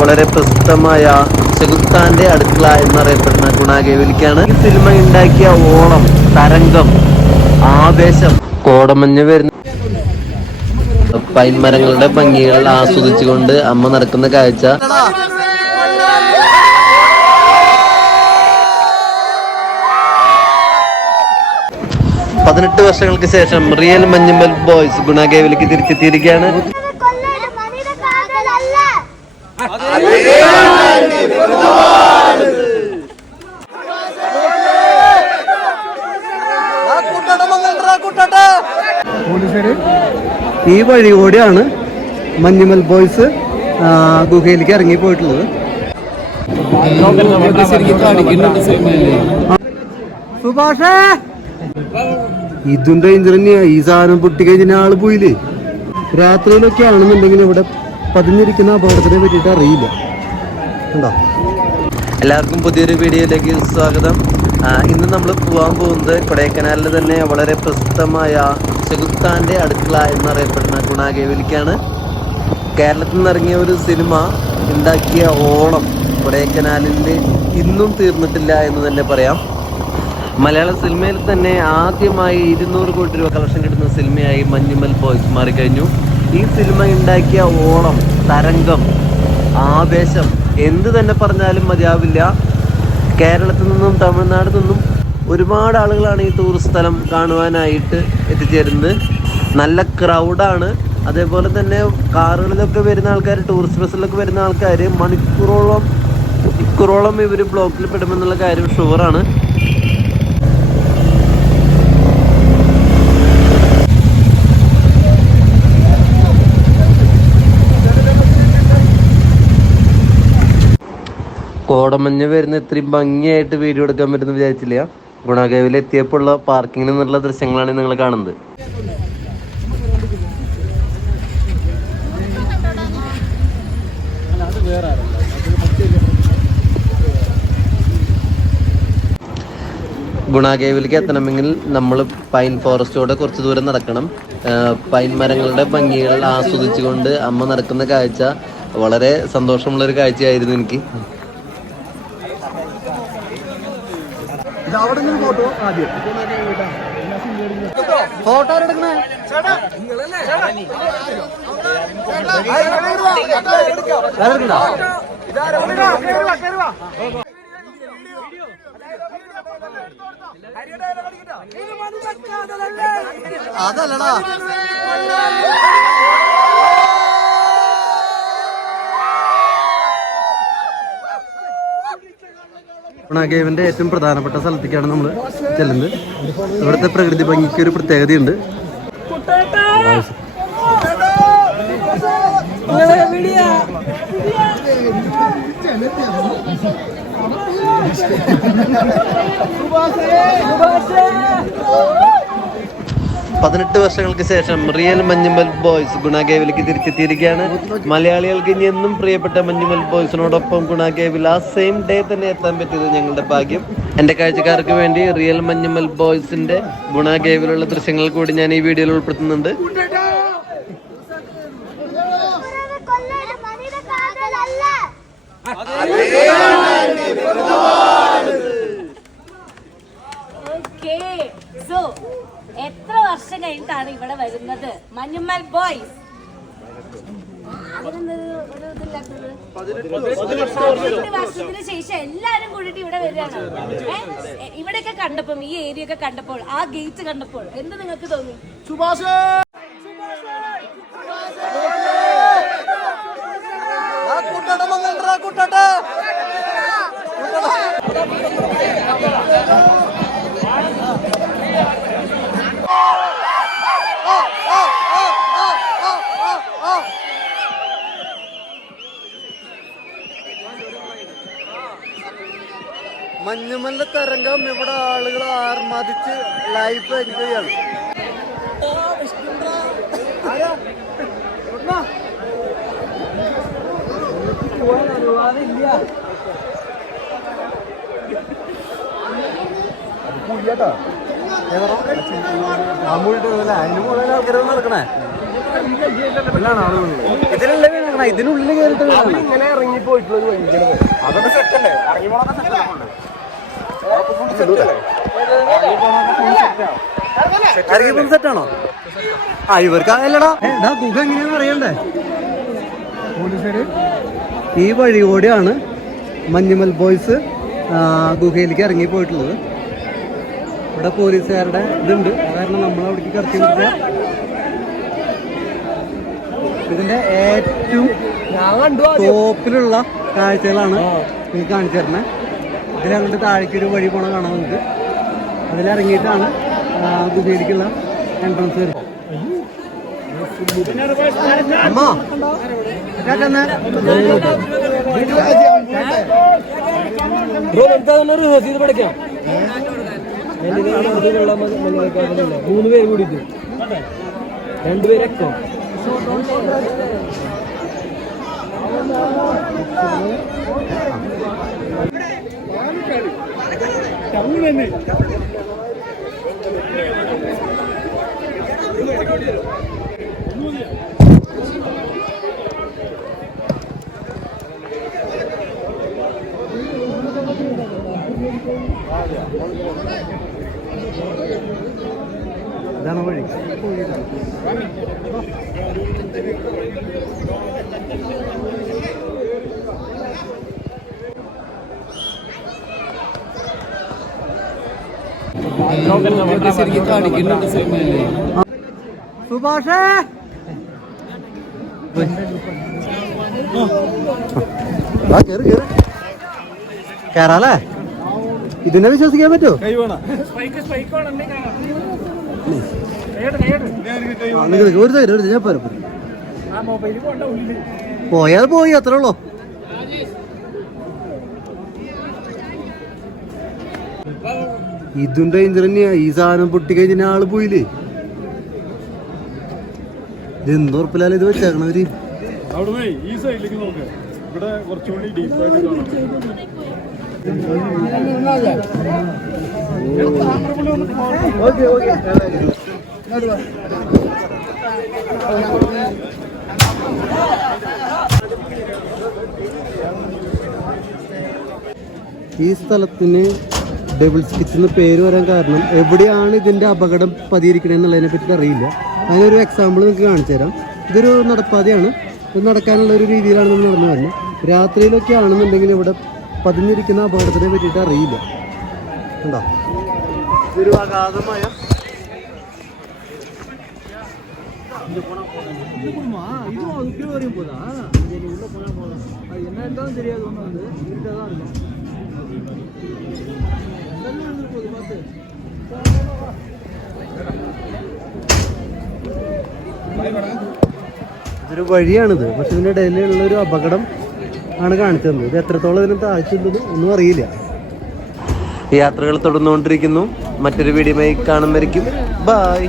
വളരെ പ്രസിദ്ധമായ ചെകുത്താന്റെ അടുക്കള എന്നറിയപ്പെടുന്ന ഗുണാകേവിലേക്കാണ്. ഈ സിനിമ ഉണ്ടാക്കിയ ഓളം, തരംഗം, ആവേശം, കോടമഞ്ഞ് വരുന്ന പൈൻമരങ്ങളുടെ ഭംഗികൾ ആസ്വദിച്ചുകൊണ്ട് അമ്മ നടക്കുന്ന കാഴ്ച 18 വർഷങ്ങൾക്ക് ശേഷം റിയൽ മഞ്ഞുമൽ ബോയ്സ് ഗുണാകേവിലേക്ക് തിരിച്ചെത്തിയിരിക്കുകയാണ്. ഈ വഴി കൂടിയാണ് മഞ്ഞുമൽ ബോയ്സ് ഗുഹയിലേക്ക് ഇറങ്ങി പോയിട്ടുള്ളത്. സുഭാഷേ, ഇതും ഡേഞ്ചർ തന്നെയാ. ഈ സാധനം പൊട്ടിക്കഴിഞ്ഞ ആള് പോയില്ലേ. രാത്രിയിലൊക്കെ ആണെന്നുണ്ടെങ്കിൽ ഇവിടെ പതിഞ്ഞിരിക്കുന്ന അപകടത്തിനെ പറ്റിയിട്ട് അറിയില്ല. ഉണ്ടോ? എല്ലാവർക്കും പുതിയൊരു വീഡിയോയിലേക്ക് സ്വാഗതം. ഇന്ന് നമ്മൾ പോകാൻ പോകുന്നത് കൊടൈക്കനാലിൽ തന്നെ വളരെ പ്രസിദ്ധമായ ചെകുത്താന്റെ അടുക്കള എന്നറിയപ്പെടുന്ന ഗുണാകേവിലേക്കാണ്. കേരളത്തിൽ നിന്ന് ഇറങ്ങിയ ഒരു സിനിമ ഉണ്ടാക്കിയ ഓളം കൊടൈക്കനാലിൽ ഇന്നും തീർന്നിട്ടില്ല എന്ന് തന്നെ പറയാം. മലയാള സിനിമയിൽ തന്നെ ആദ്യമായി 200 കോടി രൂപ കളക്ഷൻ കിട്ടുന്ന സിനിമയായി മഞ്ഞുമൽ ബോയ്സ് മാറിക്കഴിഞ്ഞു. ഈ സിനിമ ഉണ്ടാക്കിയ ഓളം, തരംഗം, ആവേശം എന്ത് തന്നെ പറഞ്ഞാലും മതിയാവില്ല. കേരളത്തിൽ നിന്നും തമിഴ്നാട്ടിൽ നിന്നും ഒരുപാട് ആളുകളാണ് ഈ ടൂറിസ്റ്റ് സ്ഥലം കാണുവാനായിട്ട് എത്തിച്ചേരുന്നത്. നല്ല ക്രൗഡാണ്. അതേപോലെ തന്നെ കാറുകളിലൊക്കെ വരുന്ന ആൾക്കാർ, ടൂറിസ്റ്റ് ബസ്സിലൊക്കെ വരുന്ന ആൾക്കാർ മണിക്കൂറോളം ഇവർ ബ്ലോക്കിൽ പെടുമെന്നുള്ള കാര്യം ഷുവറാണ്. കോടമഞ്ഞ് വരുന്ന ഇത്രയും ഭംഗിയായിട്ട് വീഡിയോ എടുക്കാൻ പറ്റുമെന്ന് വിചാരിച്ചില്ല. ഗുണാകേവിൽ എത്തിയപ്പോൾ ഉള്ള പാർക്കിങ്ങിൽ നിന്നുള്ള ദൃശ്യങ്ങളാണ് നിങ്ങൾ കാണുന്നത്. ഗുണാകേവിലേക്ക് എത്തണമെങ്കിൽ നമ്മൾ പൈൻ ഫോറസ്റ്റോടെ കുറച്ച് ദൂരം നടക്കണം. പൈൻ മരങ്ങളുടെ ഭംഗികൾ ആസ്വദിച്ചുകൊണ്ട് അമ്മ നടക്കുന്ന കാഴ്ച വളരെ സന്തോഷമുള്ളൊരു കാഴ്ചയായിരുന്നു എനിക്ക്. ഫോട്ടോ എടുക്കണേ അതല്ലടാ. ഗുണാകേവിന്റെ ഏറ്റവും പ്രധാനപ്പെട്ട സ്ഥലത്തേക്കാണ് നമ്മൾ ചെല്ലുന്നത്. ഇവിടുത്തെ പ്രകൃതി ഭംഗിക്ക് ഒരു പ്രത്യേകതയുണ്ട്. പതിനെട്ട് വർഷങ്ങൾക്ക് ശേഷം റിയൽ മഞ്ഞുമൽ ബോയ്സ് ഗുണാകേവിലേക്ക് തിരിച്ചെത്തിയിരിക്കുകയാണ്. മലയാളികൾക്ക് ഇനി എന്നും പ്രിയപ്പെട്ട മഞ്ഞുമൽ ബോയ്സിനോടൊപ്പം ഗുണാകേവിൽ ആ സെയിം ഡേ തന്നെ എത്താൻ പറ്റിയത് ഞങ്ങളുടെ ഭാഗ്യം. എൻ്റെ കാഴ്ചക്കാർക്ക് വേണ്ടി റിയൽ മഞ്ഞുമൽ ബോയ്സിന്റെ ഗുണാകേവിലുള്ള ദൃശ്യങ്ങൾ കൂടി ഞാൻ ഈ വീഡിയോയിൽ ഉൾപ്പെടുത്തുന്നുണ്ട്. എത്ര വർഷം കഴിഞ്ഞിട്ടാണ് ഇവിടെ വരുന്നത് മഞ്ഞുമൽ ബോയ്സ്? 18 വർഷത്തിന് ശേഷം എല്ലാരും കൂടിയിട്ട് ഇവിടെ വരികയാണ്. ഇവിടെയൊക്കെ കണ്ടപ്പോൾ, ഈ ഏരിയ ഒക്കെ കണ്ടപ്പോൾ, ആ ഗേറ്റ് കണ്ടപ്പോൾ എന്ത് നിങ്ങൾക്ക് തോന്നി? മഞ്ഞുമലിന്റെ തരംഗം ഇവിടെ ആളുകൾ ആർമാദിച്ച് ലൈഫ് എൻജോയ് ചെയ്യാണ്. അതിന് മുകളിൽ ആൾക്കാർ നടക്കണേ. ഇതിനുള്ളിൽ കയറിട്ട് ഇങ്ങനെ ഇറങ്ങി പോയിട്ടുള്ളത് അതൊക്കെ സെറ്റല്ലേ ഇറങ്ങി പോണൊക്കെ സെറ്റാണോ? ആ ഇവർക്ക് അതല്ലടാ ഗുഹ എങ്ങനെയാന്ന് അറിയണ്ടേ? ഈ വഴി കൂടെയാണ് മഞ്ഞുമൽ ബോയ്സ് ഗുഹയിലേക്ക് ഇറങ്ങി പോയിട്ടുള്ളത്. ഇവിടെ പോലീസുകാരുടെ ഇതുണ്ട്, കാരണം നമ്മൾ അവിടേക്ക് കടത്തി പിടിച്ച ഇതിന്റെ ഏറ്റവും ടോപ്പിലുള്ള കാഴ്ചകളാണ് നിങ്ങൾക്ക് കാണിച്ചു തരണേ. ഇതിലങ്ങോട്ട് താഴേക്കൊരു വഴി പോണ കാണാം നമുക്ക്. അതിലിറങ്ങിയിട്ടാണ് ഗുഹയിലേക്കുള്ള എൻട്രൻസ് വരുന്നത്. അമ്മ പഠിക്കാം 3 പേര് കൂടിയിട്ട് 2 പേരൊക്കെ ഇതാണ് വഴി. സുഭാഷേ കേറാലേ? ഇതിനെ വിശ്വസിക്കാൻ പറ്റുമോ? ഒരു ഞാൻ പോയാൽ പോയി, അത്രേ ഉള്ളൂ. ഇതും ഡേഞ്ചർ തന്നെയാ. ഈ സാധനം പൊട്ടിക്കഴിഞ്ഞ ആള് പോയില്ലേ? ഇതെന്ത് ഉറപ്പില്ലാലും ഇത് വെച്ചേക്കണവര്. അവിടെ ഈ സൈഡിലേക്ക് നോക്ക്, ഇവിടെ കുറച്ചുകൂടി ഡീപ്പായിട്ട് കാണാം. ഈ സ്ഥലത്തിന് ഡെവിൾസ് കിച്ച് എന്ന് പേര് വരാൻ കാരണം എവിടെയാണ് ഇതിന്റെ അപകടം പതിയിരിക്കണേ എന്നുള്ളതിനെ പറ്റി അറിയില്ല. അതിനൊരു എക്സാമ്പിൾ നിങ്ങൾക്ക് കാണിച്ചു തരാം. ഇതൊരു നടപ്പാതയാണ്. ഇത് നടക്കാനുള്ള ഒരു രീതിയിലാണ് നമ്മൾ നടന്നു വരുന്നത്. രാത്രിയിലൊക്കെ ആണെന്നുണ്ടെങ്കിൽ ഇവിടെ പതിഞ്ഞിരിക്കുന്ന അപകടത്തിനെ പറ്റിയിട്ട് അറിയില്ല. ഉണ്ടോ? ഇതൊരു അഗാധമായ ഇതൊരു വഴിയാണിത്. പക്ഷെ ഇതിൻ്റെ ഇടയിലുള്ള ഒരു അപകടം ആണ് കാണിച്ചത്. ഇത് എത്രത്തോളം ഇതിന് താഴ്ചയുണ്ടെന്ന് ഒന്നും അറിയില്ല. യാത്രകൾ തുടർന്നുകൊണ്ടിരിക്കുന്നു. മറ്റൊരു വീഡിയോയുമായി കാണുന്നതായിരിക്കും. ബൈ.